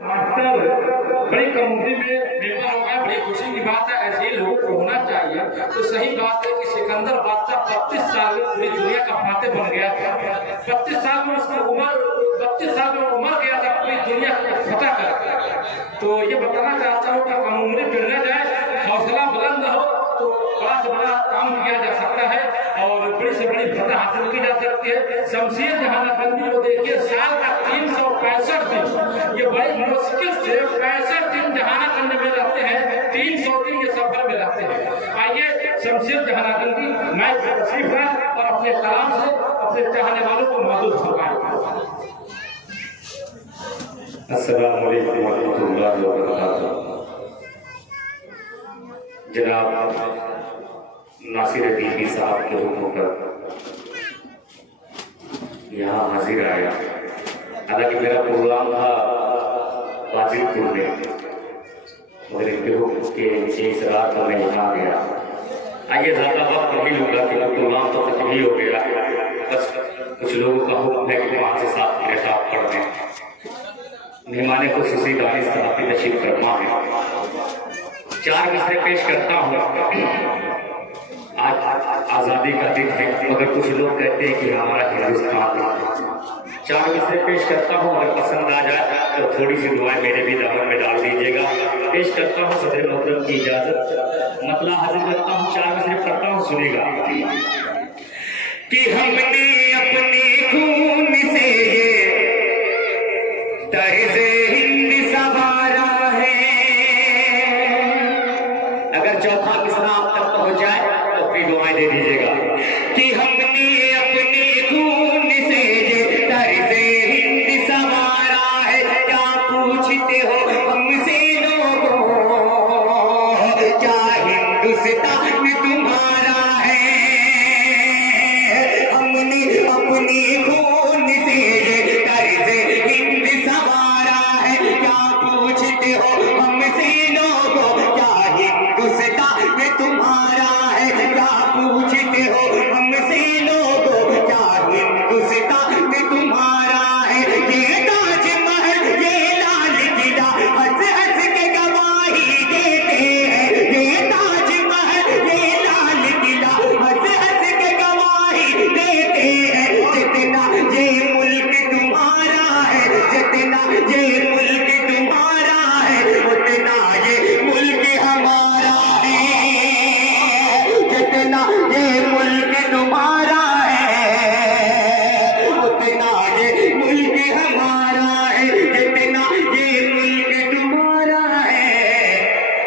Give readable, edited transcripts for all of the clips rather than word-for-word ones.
Master बड़ी कम उम्र में मेंबर हो गया, बड़ी खुशी की बात है। ऐसे ही लोगों को होना चाहिए। तो सही बात है कि सिकंदर बादशाह 32 साल में पूरी दुनिया का फातेह बन गया था। 32 साल में उसकी उम्र 32 साल में उम्र गया था पूरी दुनिया को फतह कर। तो ये बताना चाहता हूँ कि कम उम्र में न जाए, हौसला बुलंद हो तो बड़ा से बड़ा काम किया जा सकता है और बड़ी से बड़ी फतह हासिल की जा सकती है। शमशेर जहानाबंदी को देखिए, साल का 365 दिन, ये बड़ी मुश्किल से 65 दिन जहानाबंदी में रहते हैं, 300 दिन ये सफर में रहते हैं। आइए शमशेर जहानाबंदी माइक पर तशरीफ है और अपने कलाम से अपने चाहने वालों को मदद फरमाएं। अस्सलाम वालेकुम रहमतुल्लाहि व बरकातुहू। जनाब नासिर दीदी साहब के हुक्म पर यहाँ हाजिर आया। हालांकि मेरा प्रोग्राम था गाजीपुर में, मगर इनके हुक्म के इस रात में यहाँ गया। आइए ज़्यादा वक्त नहीं लूँगा कि प्रोग्राम तो खत्म ही हो गया। बस कुछ लोगों का हुक्म है कि 5 से 7 मिनट आप पढ़ लें। मेहमान को खुशी दानिश साहब की नशीब फरमा है। 4 मिसरे पेश करता हूँ। आज आज़ादी का दिन है, मगर कुछ लोग कहते हैं कि हमारा हिंदुस्तान है। 4 मिसरे पेश करता हूँ, अगर पसंद आ जाए तो थोड़ी सी दुआएं मेरे भी दामन में डाल दीजिएगा। पेश करता हूँ सदर मोहतरम की इजाजत, मतला हाजिर करता हूँ। 4 मिसरे पढ़ता हूँ, सुनेगा कि हमने अपने खून से तर्ज़े हिंद सवारा है। अगर चौथा मिसरा आप तक पहुंच जाए तो अपनी दुआएं दे दीजिएगा कि हमने अपने खून से तर्ज़े हिंद सवारा है। क्या पूछते हो हमसे लोगों, क्या हिंदुस्तान तुम्हारा है? हमने अपने खून से तर्ज़े हिंद सवारा है। क्या पूछते हो हमसे लोगों, क्या हिंदुस्तान तुम्हारा है? क्या पूछते हो हमसे लोगों, क्या हिंदुस्तान तुम्हारा है? ये ताजमहल ये लाल किला हंस हंस के गवाही देते हैं। ये ताजमहल ये लाल किला हंस हंस के गवाही देते हैं। जितना ये मुल्क तुम्हारा है, जितना ये मुल्क तुम्हारा है, उतना ये मुल्क हमारा है। जितना ये मुल्क तुम्हारा है, उतना ये मुल्क हमारा है। जितना ये मुल्क तुम्हारा है,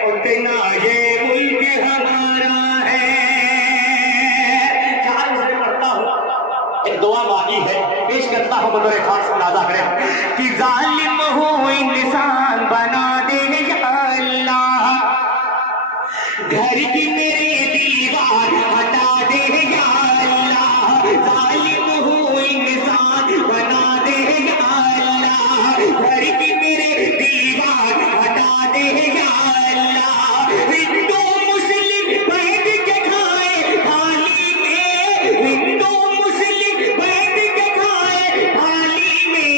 उतना ये मुल्क हमारा है। 4 मिसरे पढ़ता हूँ, एक दुआ मांगी है, पेश करता हूँ। बतौर खास मुलाजा करें कि जालिम हो इंसान बना दे या अल्लाह, घर की मेरे दीवार हटा दे या अल्लाह। जालिम हो इंसान बना दे या अल्लाह, घर की मेरे दीवार हटा दे या अल्लाह। हिंदू मुस्लिम बैठ के खाए थाली में, हिंदू मुस्लिम बैठ के खाए थाली में।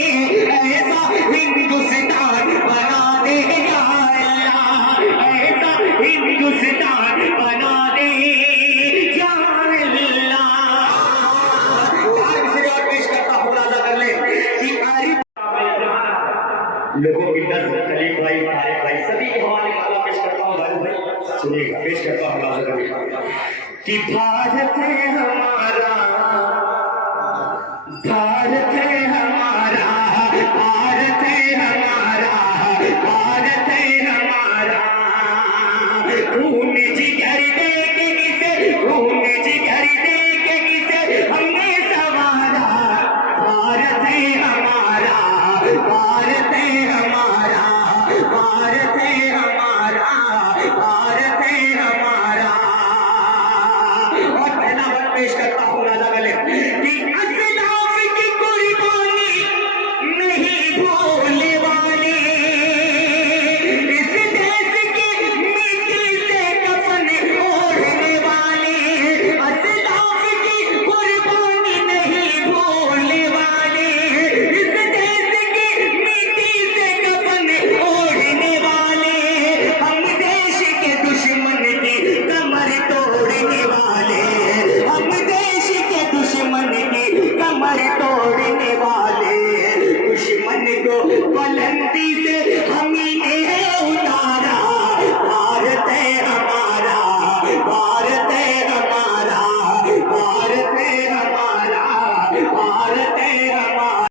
ऐसा हिंदुस्तान बना दे या अल्लाह, ऐसा हिंदुस्तान बना दे या अल्लाह। 4 मिसरे और पेश करता हूँ, मुलाजा कर ले कि लोगों की दर्द कलीम भाई, तारिक भाई, सभी के हवाले माला पेश करता हूँ। भाई सुनिएगा, पेश करता हूँ मुलाजा करिएगा कि भारत है हमारा, भारत है हमारा, भारत है हमारा, भारत है हमारा। खून जिगर दे के इसे, खून जिगर दे के इसे हमने संवारा। भारत है हमारा, भारत है हमारा, भारत है हमारा, भारत है हमारा। और पहला वर्ड पेश करता हूँ राजा गले कि असलाफ की कुर्बानी को बुलंदी